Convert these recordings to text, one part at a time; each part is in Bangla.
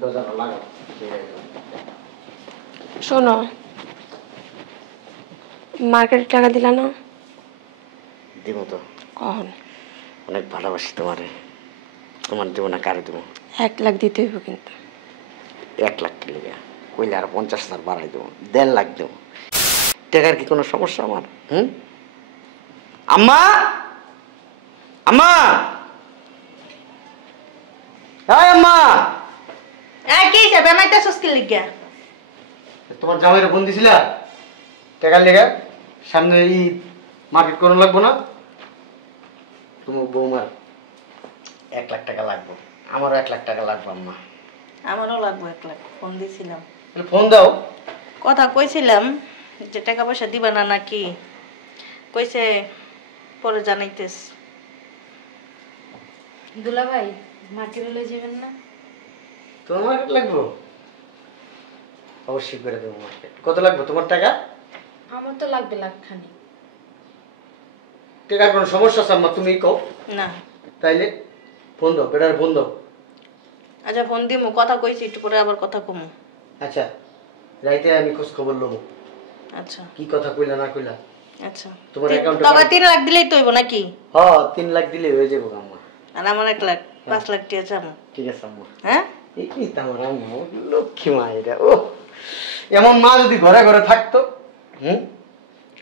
দরজাটা লাগাও। শোনো, মার্কেটে টাকা দিলা না? দিব তো। কখন? অনেক ভালোবাসি তোমারে। তোমার দেবো না কারে দেবো? 1 লাখ দিতে হইব কিন্তু। 1 লাখ লেগে কইলে আর 50,000 বাড়াই দেবো, 1.5 লাখ দেবো। টাকার কি কোনো সমস্যা আমার? আম্মা, আম্মা, হাই আম্মা। কি যাবে আমাইতে সুস্কি লিগা? তোমার জামাইরে ফোন দিছিলা টাকার লেগে? সামনে ঈদ, মার্কেট করানো লাগবো না? তোমার বৌমার 1 লাখ টাকা লাগবে, আমারও 1 লাখ টাকা লাগবে আম্মা। আমারও লাগবে 1 লাখ। ফোন দিছিলাম। ফোন দাও। কথা কইছিলাম যে টাকা পয়সা দিবা না নাকি, কইছে পরে জানাইতেস। দুলা ভাই, মার্কেটে লয়ে যাবেন না? তোমার মার্কেট লাগবো? অবশ্যই করে দেবো মার্কেট। কত লাগবে তোমার টাকা? আমার তো লাগবে লাখখানি। টাকার কোনো সমস্যা আছে আম্মা? তুমি কও না। তাইলে ফোন দাও, বেটার ফোন দাও। আচ্ছা ফোন দিমু, কথা কইছি, একটু পরে আবার কথা কমু। আচ্ছা, রাইতে আমি খোঁজ খবর লবো আচ্ছা কি কথা কইলা না কইলা। আচ্ছা, তোমার অ্যাকাউন্টে তবে 3 লাখ দিলেই তো হইব নাকি? হ্যাঁ, 3 লাখ দিলে হয়ে যাবো আম্মা। আর আমার 1 লাখ, 5 লাখ টাকা চাবো। ঠিক আছে আম্মা। হ্যাঁ, এই কি তোমার আম্মা, লক্ষ্মী মা এটা। ও, এমন মা যদি ঘরে ঘরে থাকতো।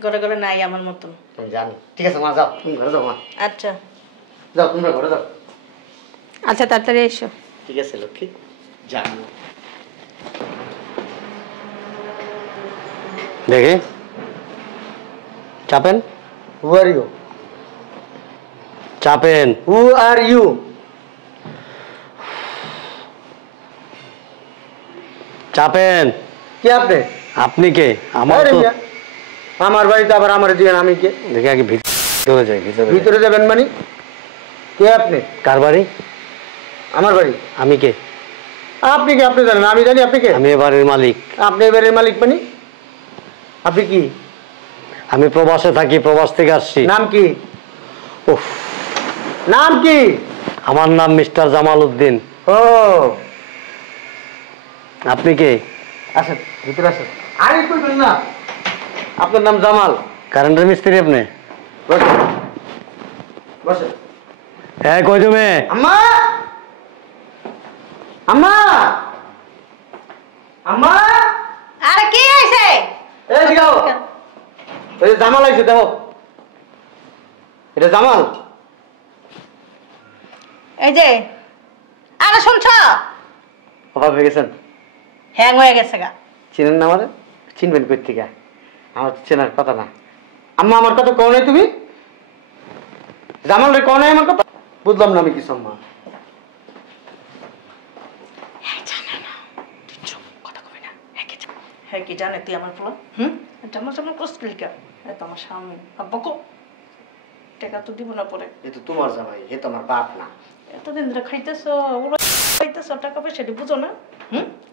ঘরে ঘরে নাই আমার মতন। আমি জানি। ঠিক আছে মা, যাও তুমি ঘরে যাও মা। আচ্ছা যাও তোমরা ঘরে যাও। আচ্ছা, তাড়াতাড়ি এসো। ঠিক আছে লক্ষ্মী, জানি। দেখে চাপেন। হু are you? চাপেন। Who are you? চাপেন। কে আপনি? আপনি কে? আমার বাড়িতে আবার আমার দিবেন, আমি কে? দেখে আগে ভিতরে যাই। ভিতরে যাবেন মানে? কে আপনি? কার বাড়ি? আমার বাড়ি। আমি কে? আপনি কে? আপনি জানেন, আমি জানি আপনি কে? আমি এ বাড়ির মালিক। আপনি এ বাড়ির মালিক মানে? আপনি কি? আমি প্রবাসে থাকি, প্রবাস থেকে আসছি। নাম কি? উফ, নাম কি? আমার নাম মিস্টার জামাল উদ্দিন। ও, আপনি কে? আসেন ভিতরে আসেন। আরে কইবেন না, আপনার নাম জামাল। কারেন্টের মিস্ত্রি আপনি? বসেন বসেন। হ্যাঁ, কই তুমি? আম্মা, আম্মা, আম্মা। আরে কি হইছে? এই দিকে আও। এই যে জামাল আইছে, দেখো। এটা জামাল। এই যে, আরে শুনছ? অভাব হয়ে গেছেন? হ্যাং হয়ে গেছে গা। চিনেন না আমারে? চিনবেন কই থেকে? আমার তো চেনার কথা না। আম্মা, আমার কথা কও নাই তুমি? জামাল রে কও নাই আমার কথা? বুঝলাম না আমি কিছু আম্মা। হ্যাঁ কি জানে তুই আমার পোলা? এটা আমার সামনে কোস্টলিকা, এটা আমার স্বামী। আব্বা কো টাকা তো দিব না পরে। এ তো তোমার জামাই, এ তো আমার বাপ না। এতদিন ধরে খাইতেছ, খাইতেছ, টাকা পয়সা বুঝো না?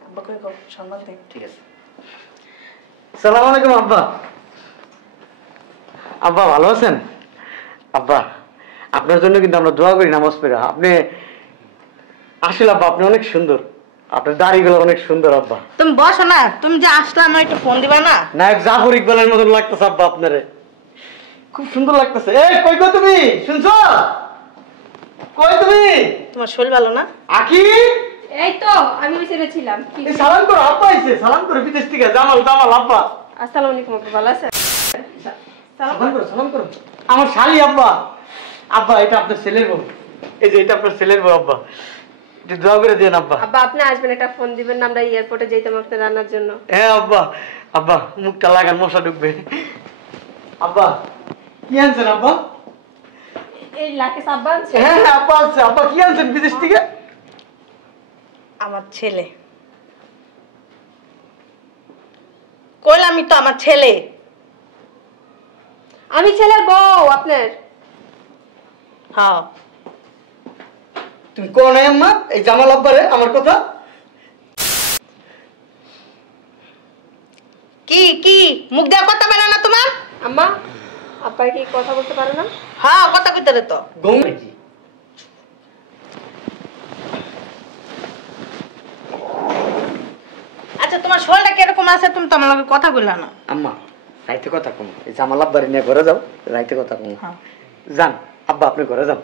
আব্বা কই গো, সম্মান দে। ঠিক আছে। সালাম আলাইকুম আব্বা। আব্বা ভালো আছেন? আব্বা, আপনার জন্য কিন্তু আমরা দোয়া করি নামাজ পড়ে। আপনি আসলে আব্বা, আপনি অনেক সুন্দর। আপনার দাড়িগুলো অনেক সুন্দর আব্বা। তুমি বসো না, তুমি যে আসলে আমার একটু ফোন দিবা না? নায়ক জাফর ইকবালের মতন লাগতেছে আব্বা আপনারে, খুব সুন্দর লাগতেছে। এই কই গো তুমি? শুনছো? কই তুমি? তোমার শরীর ভালো না? আকি, এই তো আমি ভিতরে ছিলাম। এই সালাম করো, আব্বা আইছে। সালাম করো বিদেশ থেকে। জামাল, জামাল আব্বা। আসসালামু আলাইকুম, আপু ভালো আছেন? সালাম করো, সালাম করো। আমার শালি আব্বা। আব্বা, এটা আপনার ছেলের বউ। এই যে এটা আপনার ছেলের বউ আব্বা। একটু দোয়া করে দেন আব্বা। আব্বা, আপনি আসবেন, একটা ফোন দিবেন না, আমরা এয়ারপোর্টে যাইতাম আপনার রান্নার জন্য। হ্যাঁ আব্বা। আব্বা, মুখটা লাগান, মশা ঢুকবে। আব্বা, কি আনছেন আব্বা? এই লাকেশ আব্বা আনছে? হ্যাঁ হ্যাঁ আব্বা আনছে। আব্বা কি আনছেন বিদেশ থেকে? আমার ছেলে। কইলামই তো আমার ছেলে। আমি ছেলের বউ আপনার। হ্যাঁ। তুমি কোন আম্মা এই জামাল আব্বারে আমার কথা? কি কি মুখ দেওয়া কথা বেরো না তোমার? আম্মা, আব্বা কি কথা বলতে পারে না? হ্যাঁ, কথা কইতে রে তো। গম নাকি? তোমার শরীরটা কিরকম আছে তুমি তো আমার লগে কথা বললা না। আম্মা রাইতে কথা কম, এই জামাল আব্বারে নিয়ে ঘরে যাও, রাইতে কথা কম। হ্যাঁ যান আব্বা, আপনি ঘরে যান।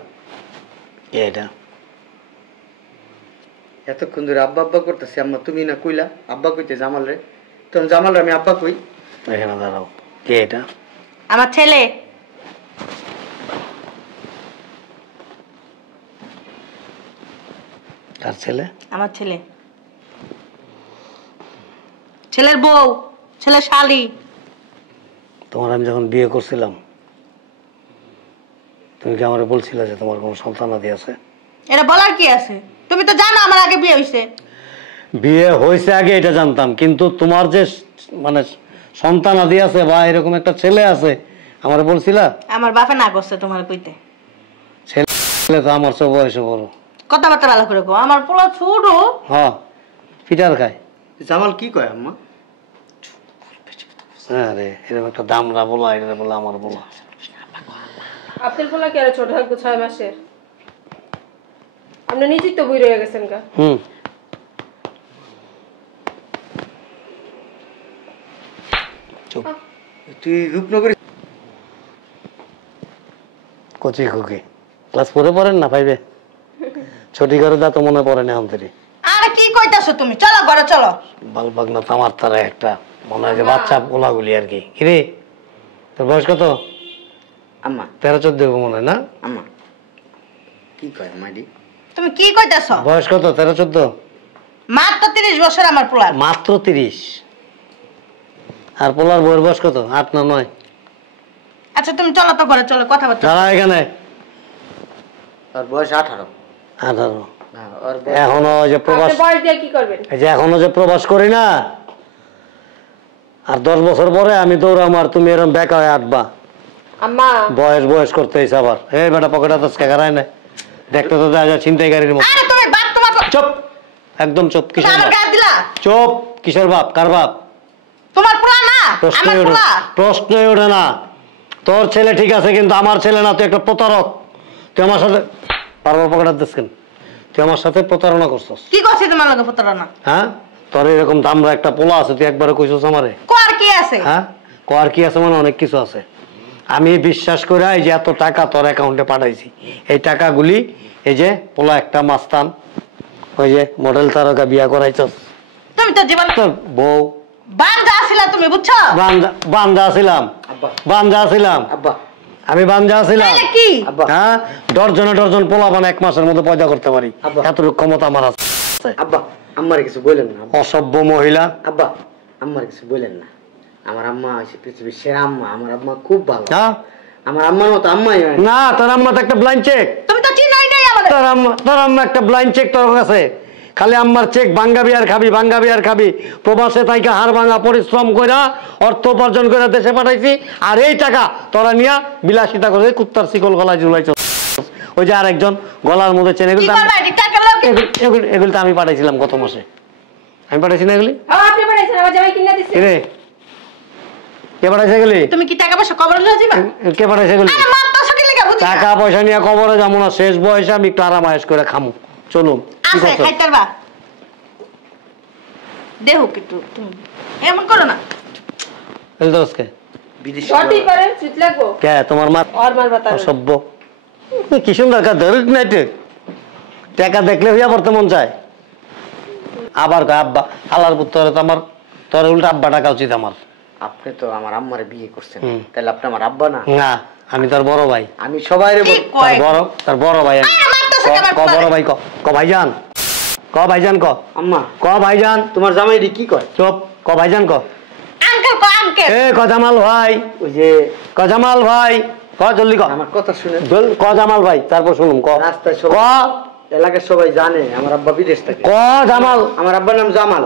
এটা এতক্ষণ ধরে আব্বা আব্বা করতেছি, আম্মা তুমি না কইলা আব্বা কইতে জামাল রে, তখন জামাল রে আমি আব্বা কই। এখানে দাঁড়াও। কে এটা? আমার ছেলে। কার ছেলে? আমার ছেলে, ছেলের বউ, ছেলের শালি। তোমার আমি যখন বিয়ে করছিলাম তুমি কি আমারে বলছিলে যে তোমার কোনো সন্তানাদি আছে? এটা বলার কি আছে? তুমি তো জানো আমার আগে বিয়ে হইছে। বিয়ে হয়েছে আগে এটা জানতাম, কিন্তু তোমার যে মানে সন্তানাদি আছে বা এরকম একটা ছেলে আছে আমারে বলছিলা? আমার বাপে না করছে তোমার কইতে। ছেলে তো আমার সব বয়সে বড়। কথাবার্তা ভালো করে কো, আমার পোলা ছোট। হ্যাঁ ফিটার খায়। জামাল কি কয় আম্মা? হ্যাঁ রে, এরকম একটা দামরা বলা, এটা বলা আমার বলা। আপনার পোলা কি আর ছোট থাকবো 6 মাসের? আপনি নিজেই তো বুড়ি হয়ে গেছেন গা। চুপ। তুই রূপনগরী কচি খুকি ক্লাস 4 পড়েন না 5-এ? ছোটি করে দা তো মনে পড়ে না অন্তরে। আরে কি কইতাছো তুমি? চলো ঘরে চলো। বালবাগ না তামার তারা একটা মনে হয় যে বাচ্চা পোলাগুলি আর কি। কিরে তোর বয়স কত? আম্মা 13-14 মনে হয় না? আম্মা কি কয় মাইডি? তুমি কি কইতাছো? বয়স কত? 13-14? মাত্র 30 বছর আমার পোলার। মাত্র 30? আর পোলার বয়স বয়স কত? 8 না 9? আচ্ছা তুমি চলো তো ঘরে চলো, কথা বলতে। দাঁড়া এখানে। আর বয়স 18? 18। এখনো যে প্রবাস, বয়স দিয়ে কি করবেন? এই যে এখনো যে প্রবাস করি না, আর 10 বছর পরে আমি দৌড়াম আর তুমি এরকম বেকা হয়ে আটবা। আম্মা বয়স বয়স করতে হইছে আবার। এই বেটা পকেটে তো কারায় না, দেখতে তো দেখা যায় ছিনতাই গাড়ির মতো। আরে তুমি বাপ তোমার চুপ, একদম চুপ। কিসের আমার বাপ? গায়ে দিলা? চুপ, কিসের বাপ? কার বাপ? তোমার পোলা না, আমার পোলা। প্রশ্নই ওঠে না। তোর ছেলে ঠিক আছে, কিন্তু আমার ছেলে না। তুই একটা প্রতারক। তুই আমার সাথে বারবার পকেটে দিস কেন? তুই আমার সাথে প্রতারণা করছস। কি করছিস তোমার লগে প্রতারণা? হ্যাঁ, তোর এরকম দামরা একটা পোলা আছে, তুই একবারে কইছস আমারে? কোয়ার কি আছে? হ্যাঁ, কোয়ার কি আছে মানে অনেক কিছু আছে। আমি বিশ্বাস করে এই যে এত টাকা তোর অ্যাকাউন্টে পাঠাইছি, এই টাকাগুলি এই যে পোলা একটা মাস্তান, ওই যে মডেল তারকা বিয়া করাইছস। তুমি তো জীবন তোর বউ বান্দা ছিলা, তুমি বুঝছো? বান্দা ছিলাম, বান্দা ছিলাম আব্বা। আমি বান্দা ছিলাম কি? হ্যাঁ, ডর্জনে ডর্জন পোলা বানা 1 মাসের মধ্যে পয়দা করতে পারি, এতটুকু ক্ষমতা আমার আছে। আব্বা আম্মার কিছু বলেন না। অসভ্য মহিলা। আব্বা আম্মার কিছু বলেন না। আমার আম্মা হচ্ছে পৃথিবীর সেরা আম্মা। আমার আম্মা খুব ভালো। হ্যাঁ, আমার আম্মার মতো আম্মাই হয় না। তোর আম্মা তো একটা ব্লাইন্ড চেক। তুমি তো চিনোই নাই আমাদের। তোর আম্মা একটা ব্লাইন্ড চেক তোর কাছে। খালি আম্মার চেক ভাঙ্গা বিয়ার খাবি, ভাঙ্গা বিয়ার খাবি। প্রবাসে তাইকে হাড় ভাঙা পরিশ্রম কইরা অর্থ উপার্জন করে দেশে পাঠাইছি, আর এই টাকা তোরা নিয়া বিলাসিতা করে কুত্তার শিকল গলায় ঝুলাইছ। ওই যে আরেকজন গলার মধ্যে চেন, এগুলো তো আমি পাঠাইছিলাম গত মাসে। আমি পাঠাইছি না এগুলি? আপনি পাঠাইছেন, আমার জামাই কিনা দিছে। রে কে পাঠাইছে এগুলি? তুমি কি টাকা পয়সা কবরে লয়ে যাবা? কে পাঠাইছে এগুলি? আরে মা তো সকি লাগা বুঝি। টাকা পয়সা নিয়ে কবরে যাবো না, শেষ বয়সে আমি একটু আরাম আয়েশ করে খামু। চলুন আছে খাইতারবা। দেখো কিন্তু তুমি এমন করো না। এই দোস্ত বিদেশি শর্টই পারে চিত লাগবো কে তোমার মা? আর মার বাতা অসভ্য। কি সুন্দর কা ধরুক নাইতে টাকা দেখলে হইয়া পড়তে মন চায়। আবার কয় আব্বা। আল্লাহর পুত্র তো আমার, তোর উল্টা আব্বা টাকা উচিত আমার। আপনি তো আমার আম্মারে বিয়ে করছেন, তাহলে আপনি আমার আব্বা না? না, আমি তোর বড় ভাই। আমি সবাই তোর বড় ভাই। বড় ভাই ক ভাইজান, ক ভাইজান ক। আম্মা ক ভাইজান। তোমার জামাইটি কি কয়? চুপ, ক ভাইজান ক। আঙ্কেল কো আঙ্কেল। এ ক জামাল ভাই। ওই যে ক জামাল ভাই, ক জলদি ক। আমার কথা শুনে ক জামাল ভাই, তারপর শুনুন ক। রাস্তায় ক সবাই, এলাকার সবাই জানে আমার আব্বা বিদেশ থাকে। ক জামাল। আমার আব্বার নাম জামাল।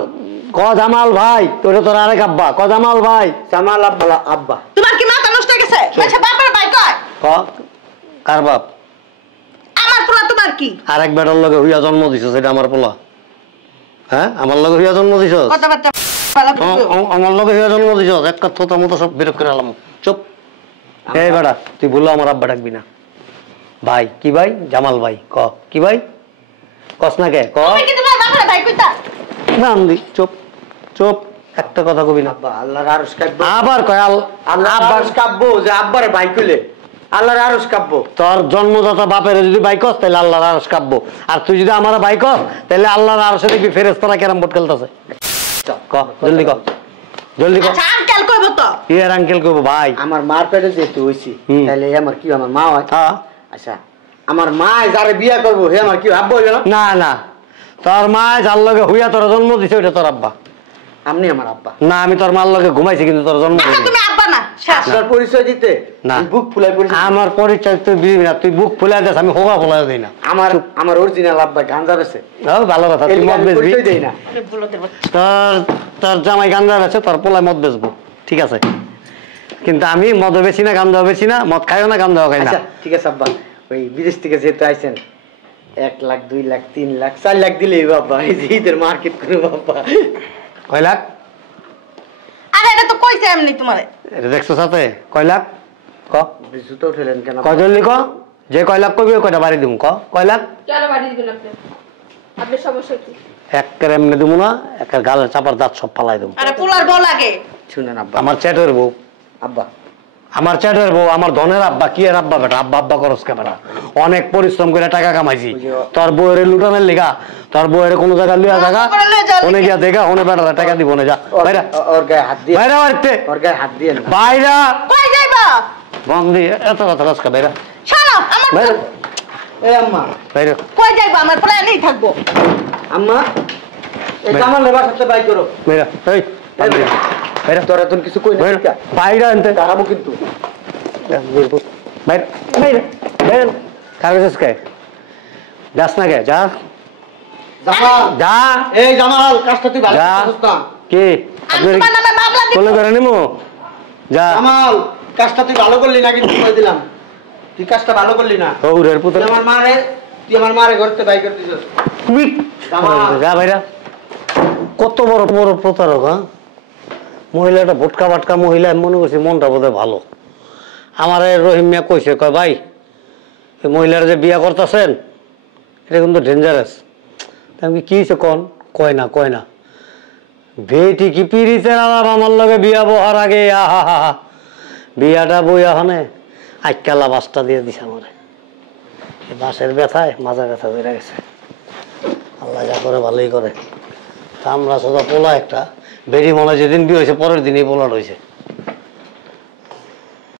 ক জামাল ভাই, তোর তোর আরেক আব্বা। ক জামাল ভাই। জামাল আব্বা। আব্বা তোমার কি মাথা নষ্ট হয়ে গেছে? আচ্ছা বাপের ভাই কয়। ক কার বাপ? আমার পোলা তোমার কি? আরেক বেটার লগে হইয়া জন্ম দিছ, সেটা আমার পোলা? হ্যাঁ, আমার লগে হইয়া জন্ম দিছ। কথাবার্তা ভালো করে কও। আমার লগে হইয়া জন্ম দিছ, এক কথা মতো সব বের করে আলাম। চুপ। এই বেটা তুই বললো আমার আব্বা ডাকবি না। ভাই কি ভাই? জামাল ভাই। ক কি ভাই? কস না কে ক। তুমি কি তোমার বাপের ভাই কইতা? নাম দি। চুপ চুপ। একটা কথা কবি না। আব্বা আল্লাহর আরশ কাব্য আবার কয় আল্লাহর আরশ কাব্য যে আব্বারে ভাই কইলে আল্লাহর আরশ কাব্য। তোর জন্মদাতা বাপের যদি বাইকস তাহলে আল্লাহর আরশ কাব্য, আর তুই যদি আমার বাইকস তাহলে আল্লাহর আরশে দেখবি ফেরেশতারা ক্যারাম বোর্ড খেলতেছে। ক জলদি ক, জলদি ক। আচ্ছা আঙ্কেল কইব তো কি আর আঙ্কেল কইব ভাই? আমার মার পেটে যেহেতু হইছি তাহলে আমার কি আমার মা হয়? হ্যাঁ। আচ্ছা আমার মা যারে বিয়া করবো হে আমার কি আব্বা হইল না? না না, তোর মা যার লগে হইয়া তোর জন্ম দিছে ওইটা তোর আব্বা। আপনি আমার আব্বা না, আমি তোর মার লগে ঘুমাইছি কিন্তু তোর জন্ম দিইনি। তুমি আব্বা না শেষ। আপনার পরিচয় দিতে না। আমি বুক ফুলাই পরিচয় আমার পরিচয় তুই দিবি না, তুই বুক ফুলাই দেস, আমি হোগা ফুলাই দেই না। আমার অরিজিনাল আব্বা গাঞ্জা বেছে ভালো কথা, তুই মদ বেচবি। পরিচয় দেই না। আরে বলো দেব তোর তোর জামাই গাঞ্জা বেচে, তোর পোলায় মদ বেচবো, ঠিক আছে? কিন্তু আমি মদ বেছি না, গাঞ্জাও বেছি না, মদ খাইও না, গাঞ্জাও খাই না। আচ্ছা ঠিক আছে আব্বা, ওই বিদেশ থেকে যেহেতু আইছেন 1 লাখ 2 লাখ 3 লাখ 4 লাখ দিলেই বাবা এই যে ঈদের মার্কেট করে বাবা। কয় লাখ? আরে এটা তো কইছে এমনি তোমারে। এটা দেখছো সাথে কয় লাখ? ক জুতো উঠলেন কেন? কয় জলদি ক, যে কয় লাখ কবি ওই কয়টা বাড়ি দিম। ক কয় লাখ? কেন বাড়ি দিবেন আপনি? আপনার সমস্যা কি? একের এমনি দিব না, একের গালের চাপার দাঁত সব ফালাই দেবো। আরে পোলার বউ লাগে। শুনেন আব্বা, আমার চ্যাটের বউ, আব্বা আমার চ্যাটের বউ, আমার ধনের আব্বা। কি এর আব্বা বেটা? আব্বা আব্বা করস কে বেটা? অনেক পরিশ্রম করে টাকা কামাইছি তোর বউয়ের লুটানের লিগা। তোর বউয়ের কোনো জায়গা লিয়া জায়গা ওনে গিয়া দেখা ওনে বেটা টাকা দিব না। যা বাইরা, ওর গায়ে হাত দিয়ে, বাইরা বাড়িতে, ওর গায়ে হাত দিয়ে না। বাইরা কই যাইবা? বন্দি এত কথা রাস্কা। বাইরা শোনো আমার বাইরা এই আম্মা, বাইরা। কই যাইবা? আমার পোলা এনেই থাকবো। আম্মা এই জামাল লেবার সাথে বাই করো। বাইরা এই বাইরা তোর এখন কিছু কই না বাইরা বাইরা আনতে দাঁড়াবো কিন্তু। বাইরা বাইরা বাইরা। কার কাছে কে যাস না? কে যা জামাল, যা। এই জামাল কাজটা তুই ভালো যা। করছিস না। কি আমি তোমার নামে মামলা দিব। কোলে করে নিমু? যা। জামাল কাজটা তুই ভালো করলি না কিন্তু কই দিলাম। তুই কাজটা ভালো করলি না। ওরের পুত্র তুই আমার মারে ঘরতে বাই করে দিছিস। তুই যা বাইরা। কত বড় বড় প্রতারক। হ্যাঁ, মহিলাটা ভোটকা বাটকা মহিলা, আমি মনে করছি মনটা বোধহয় ভালো। আমার রহিম মিয়া কইছে, কয় ভাই এই মহিলার যে বিয়া করতেছেন এটা কিন্তু ডেঞ্জারাস। আমি কি হয়েছে কন? কয় না কয় না, বেটি কি পিড়িতের আলাপ আমার লগে বিয়া বহার আগে আহা হা হা বিয়াটা বইয়া হনে আইকালা বাসটা দিয়ে দিছে আমারে। এই বাসের ব্যথায় মাজা ব্যথা বেড়ে গেছে। আল্লাহ যা করে ভালোই করে। আমরা সোজা পোলা একটা বেরি মনে যেদিন বিয়ে হয়েছে পরের দিনই পোলা রয়েছে।